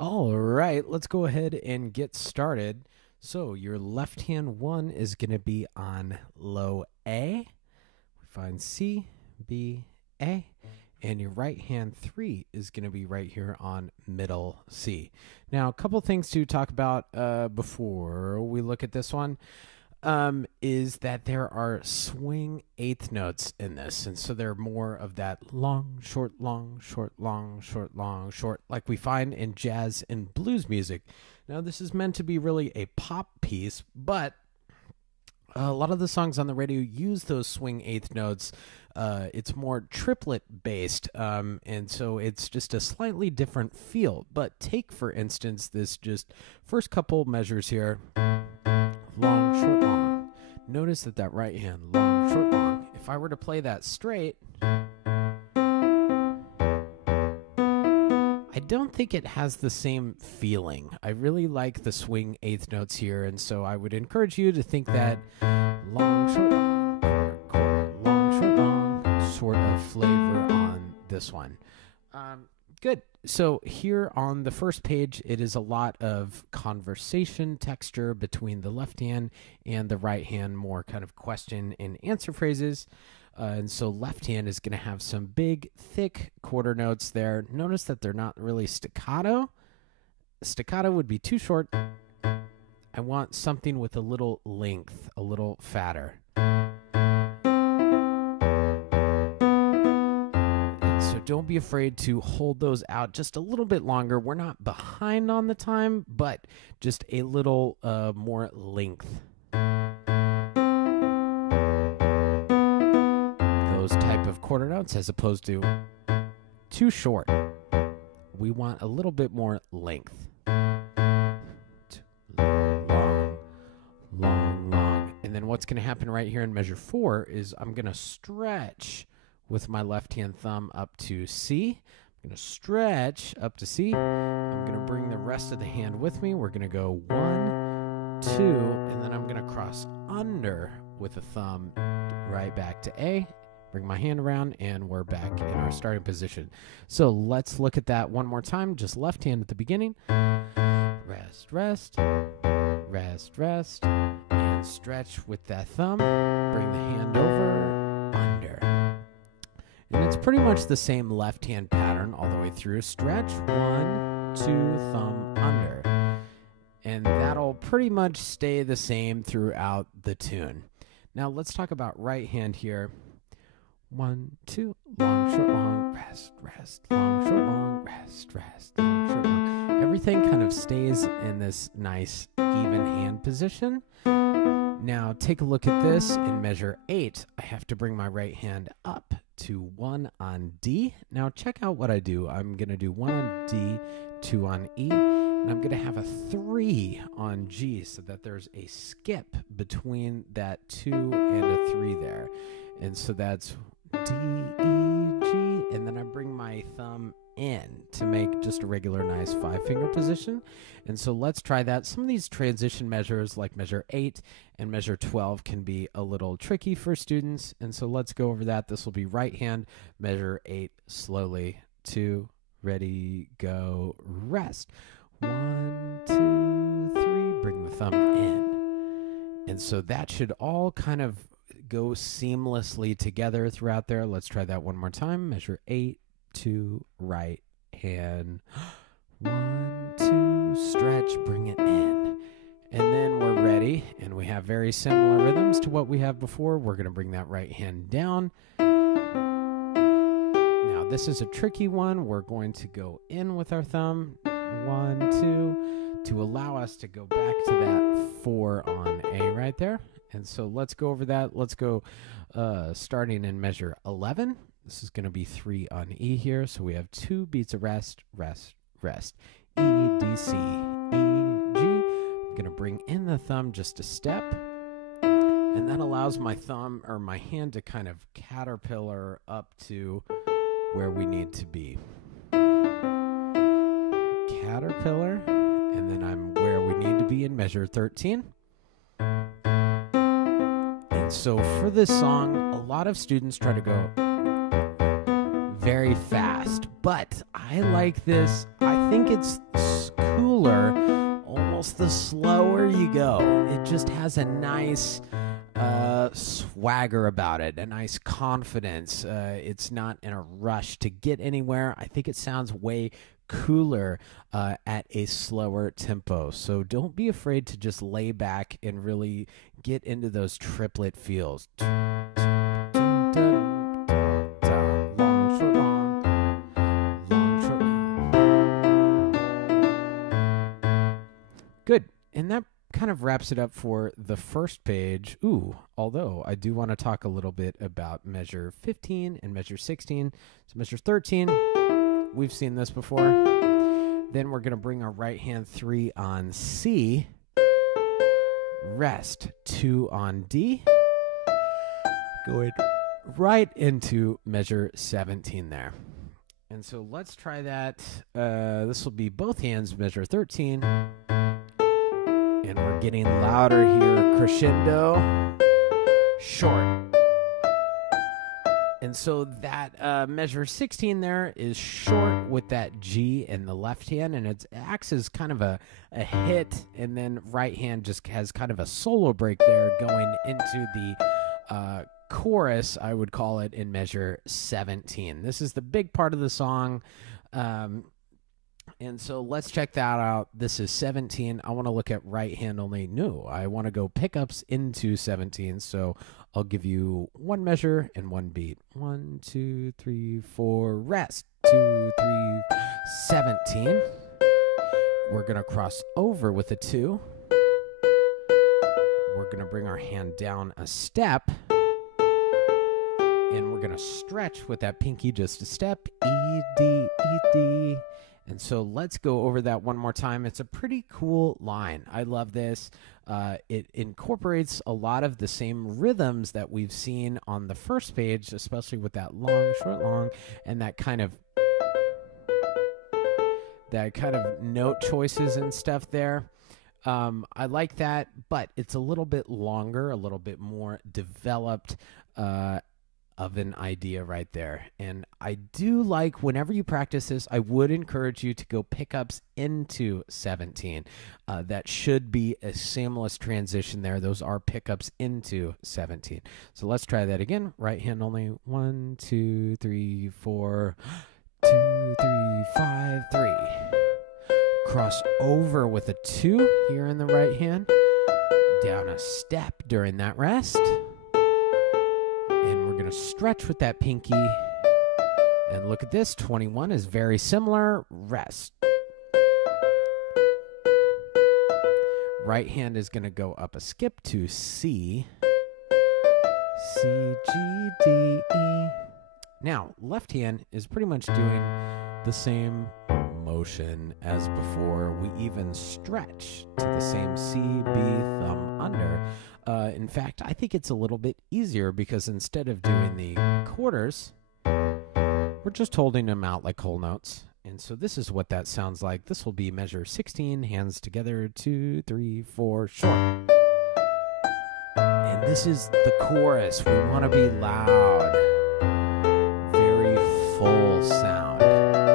All right, let's go ahead and get started. So your left hand one is going to be on low A. We find C, B, A. And your right hand three is going to be right here on middle C. Now, a couple things to talk about before we look at this one. Is that there are swing eighth notes in this. And so they're more of that long, short, long, short, long, short, long, short, like we find in jazz and blues music. Now, this is meant to be really a pop piece, but a lot of the songs on the radio use those swing eighth notes. It's more triplet based, and so it's just a slightly different feel. But take, for instance, this just first couple measures here. Long, short, long. Notice that right hand, long, short, long. If I were to play that straight, I don't think it has the same feeling. I really like the swing eighth notes here, and so I would encourage you to think that long, short, long, chord, long, short, long sort of flavor on this one. Good. So here on the first page, it is a lot of conversation texture between the left hand and the right hand, more kind of question and answer phrases. And so left hand is going to have some big, thick quarter notes there. Notice that they're not really staccato. Staccato would be too short. I want something with a little length, a little fatter. So don't be afraid to hold those out just a little bit longer. We're not behind on the time, but just a little more length. Those type of quarter notes as opposed to too short. We want a little bit more length. Long, long, long. And then what's going to happen right here in measure 4 is I'm going to stretch with my left hand thumb up to C. I'm going to stretch up to C. I'm going to bring the rest of the hand with me. We're going to go 1, 2, and then I'm going to cross under with the thumb right back to A. Bring my hand around, and we're back in our starting position. So let's look at that one more time. Just left hand at the beginning. Rest, rest, rest, rest, and stretch with that thumb. Bring the hand over, under. And it's pretty much the same left-hand pattern all the way through. Stretch, 1, 2, thumb, under. And that'll pretty much stay the same throughout the tune. Now let's talk about right hand here. 1, 2, long, short, long, rest, rest, long, short, long, rest, rest, long, short, long. Everything kind of stays in this nice even hand position. Now take a look at this. In measure 8, I have to bring my right hand up to 1 on D. Now check out what I do. I'm going to do 1 on D, 2 on E, and I'm going to have a 3 on G so that there's a skip between that 2 and a 3 there. And so that's D, E, G, and then I bring my thumb in to make just a regular nice 5-finger position. And so let's try that. Some of these transition measures like measure 8 and measure 12 can be a little tricky for students. And so let's go over that. This will be right hand, measure 8, slowly, 2, ready, go, rest. 1, 2, 3, bring the thumb in. And so that should all kind of go seamlessly together throughout there. Let's try that one more time. Measure 8, 2, right hand. 1, 2, stretch, bring it in. And then we're ready, and we have very similar rhythms to what we have before. We're going to bring that right hand down. Now, this is a tricky one. We're going to go in with our thumb. 1, 2, to allow us to go back to that 4 on A right there. And so let's go over that. Let's go starting in measure 11. This is going to be 3 on E here. So we have 2 beats of rest, rest, rest. E, D, C, E, G. I'm going to bring in the thumb just a step. And that allows my thumb or my hand to kind of caterpillar up to where we need to be. Caterpillar. And then I'm where we need to be in measure 13. And so for this song, a lot of students try to go very fast. fast, but I like this. I think it's cooler almost the slower you go. It just has a nice swagger about it, a nice confidence. It's not in a rush to get anywhere. I think it sounds way cooler at a slower tempo. So don't be afraid to just lay back and really get into those triplet feels. Good. And that kind of wraps it up for the first page. Although I do want to talk a little bit about measure 15 and measure 16. So measure 13, we've seen this before. Then we're going to bring our right hand 3 on C, rest 2 on D, going right into measure 17 there. And so let's try that. This will be both hands, measure 13. And we're getting louder here, crescendo, short. And so that measure 16 there is short with that G in the left hand, and it acts as kind of a hit, and then right hand just has kind of a solo break there going into the chorus, I would call it, in measure 17. This is the big part of the song. And so let's check that out. This is 17. I want to look at right hand only. No, I want to go pickups into 17. So I'll give you one measure and one beat. 1, 2, 3, 4, rest. 2, 3, 17. We're going to cross over with a 2. We're going to bring our hand down a step. And we're going to stretch with that pinky just a step. E, D, E, D. And so let's go over that one more time. It's a pretty cool line. I love this. It incorporates a lot of the same rhythms that we've seen on the first page, especially with that long, short, long, and that kind of note choices and stuff there. I like that, but it's a little bit longer, a little bit more developed of an idea right there. And I do like, whenever you practice this, I would encourage you to go pickups into 17. That should be a seamless transition there. Those are pickups into 17. So let's try that again. Right hand only. 1, 2, 3, 4, 2, 3, 5, 3. Cross over with a 2 here in the right hand. Down a step during that rest. And we're going to stretch with that pinky. And look at this. 21 is very similar. Rest. Right hand is going to go up a skip to C. C, G, D, E. Now, left hand is pretty much doing the same motion as before. We even stretch to the same C, B, thumb, under. In fact, I think it's a little bit easier because instead of doing the quarters, we're just holding them out like whole notes. And so this is what that sounds like. This will be measure 16, hands together, 2, 3, 4, short. And this is the chorus. We want to be loud. Very full sound.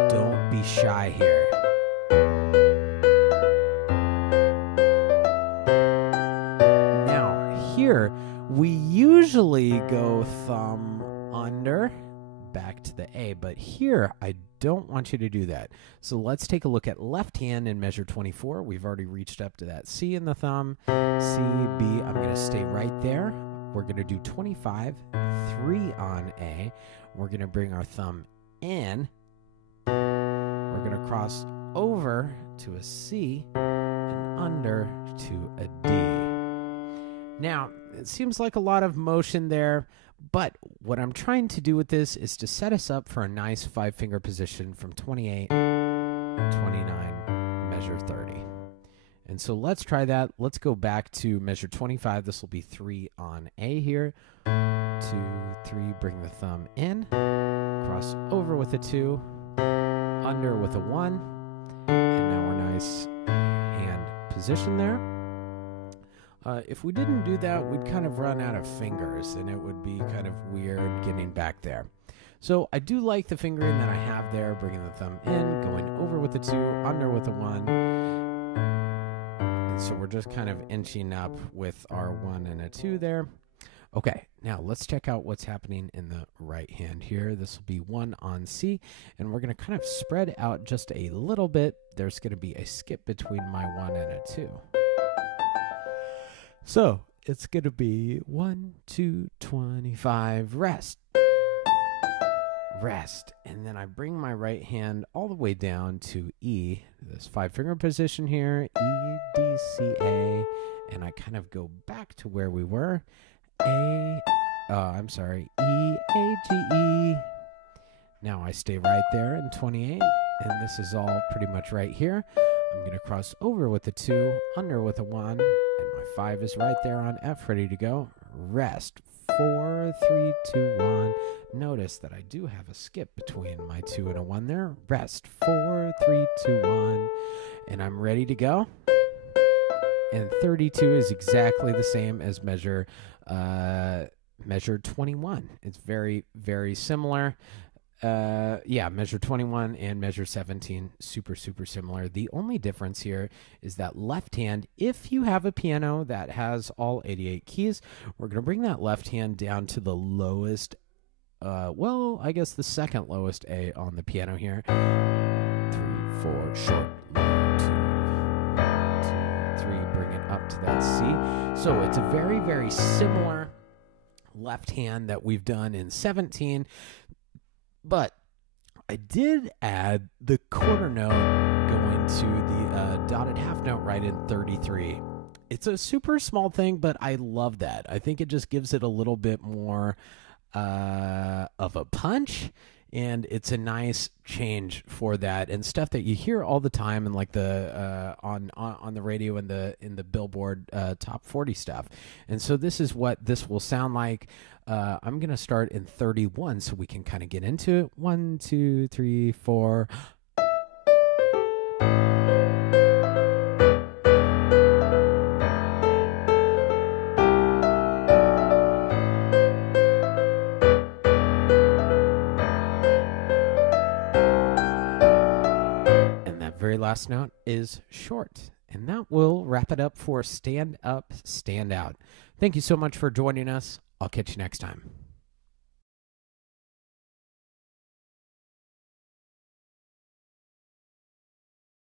Don't be shy here. Here, we usually go thumb under, back to the A, but here I don't want you to do that. So let's take a look at left hand in measure 24. We've already reached up to that C in the thumb, C, B. I'm going to stay right there. We're going to do 25, 3 on A. We're going to bring our thumb in. We're going to cross over to a C and under to a D. Now, it seems like a lot of motion there, but what I'm trying to do with this is to set us up for a nice 5-finger position from 28, 29, measure 30. And so let's try that. Let's go back to measure 25. This will be 3 on A here. 2, 3, bring the thumb in, cross over with a 2, under with a 1, and now our nice hand position there. If we didn't do that, we'd kind of run out of fingers, and it would be kind of weird getting back there. So I do like the fingering that I have there, bringing the thumb in, going over with the 2, under with the 1. And so we're just kind of inching up with our 1 and a 2 there. Okay, now let's check out what's happening in the right hand here. This will be 1 on C, and we're going to kind of spread out just a little bit. There's going to be a skip between my 1 and a 2. So it's going to be 1, 2, 25, rest. Rest. And then I bring my right hand all the way down to E, this 5-finger position here, E, D, C, A, and I kind of go back to where we were. E, A, G, E. Now I stay right there in 28, and this is all pretty much right here. I'm going to cross over with the 2, under with a 1, and my 5 is right there on F, ready to go. Rest. 4, 3, 2, 1. Notice that I do have a skip between my 2 and a 1 there. Rest. 4, 3, 2, 1. And I'm ready to go. And 32 is exactly the same as measure 21. It's very, very similar. Measure 21 and measure 17, super, super similar. The only difference here is that left hand, if you have a piano that has all 88 keys, we're going to bring that left hand down to the lowest, I guess the second lowest A on the piano here. 3, 4, short, low, 2, 3, bring it up to that C. So it's a very, very similar left hand that we've done in 17. But I did add the quarter note going to the dotted half note right in 33. It's a super small thing, but I love that. I think it just gives it a little bit more of a punch, and it's a nice change for that and stuff that you hear all the time in like the on the radio and in the Billboard top 40 stuff. And so this is what this will sound like. I'm going to start in 31 so we can kind of get into it. 1, 2, 3, 4. And that very last note is short. And that will wrap it up for Stand Up, Stand Out. Thank you so much for joining us. I'll catch you next time.